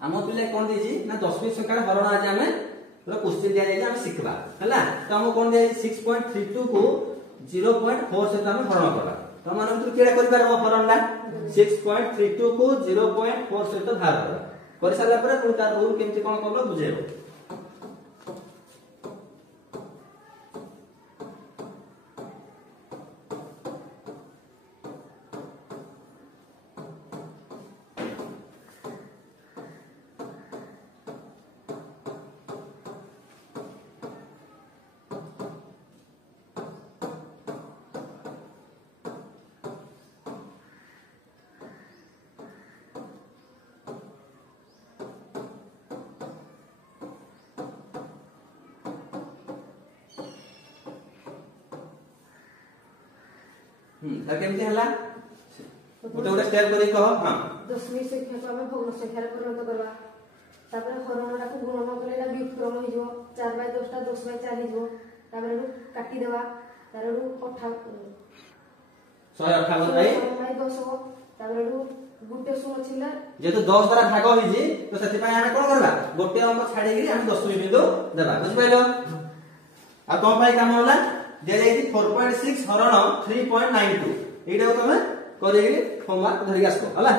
आम पिले कौन देछि ना दशमिक संख्या हरण आज आमे पूरा क्वेश्चन दिया जाय हम सिखबा हला तो हम कौन दिया 6.32 को 0.4 से हम हरण करबा तो मन तो केडा करि पारबो हरणला 6.32 को 0.4 से तो भाग करबा कर साला पर पुनी तार रूल केमति कोन करबो बुझेबो ता केमति हला गोटे गोटे स्टेप करी कह हां दशमिक संख्या को हम भग्न संख्या रे परिणत करबा तापर हरणडा को गुणन करले ला व्युत्क्रम हो जो 4/10 टा 10/4 हो तापर काटी देबा तार 158 बाई 10 हो तापर गुटे शून्य छिला जेतो 10 द्वारा भाग होई जी तो सेति पय हम कोन करबा गोटे अंक छाडी गिरी हम दशमिक बिंदु देबा बुझ पाइलो आ तो पय काम होला दे जाई 4.6 हरण 3.92 एटा तमे करेगिरी होमवर्क धरि आसबो हला।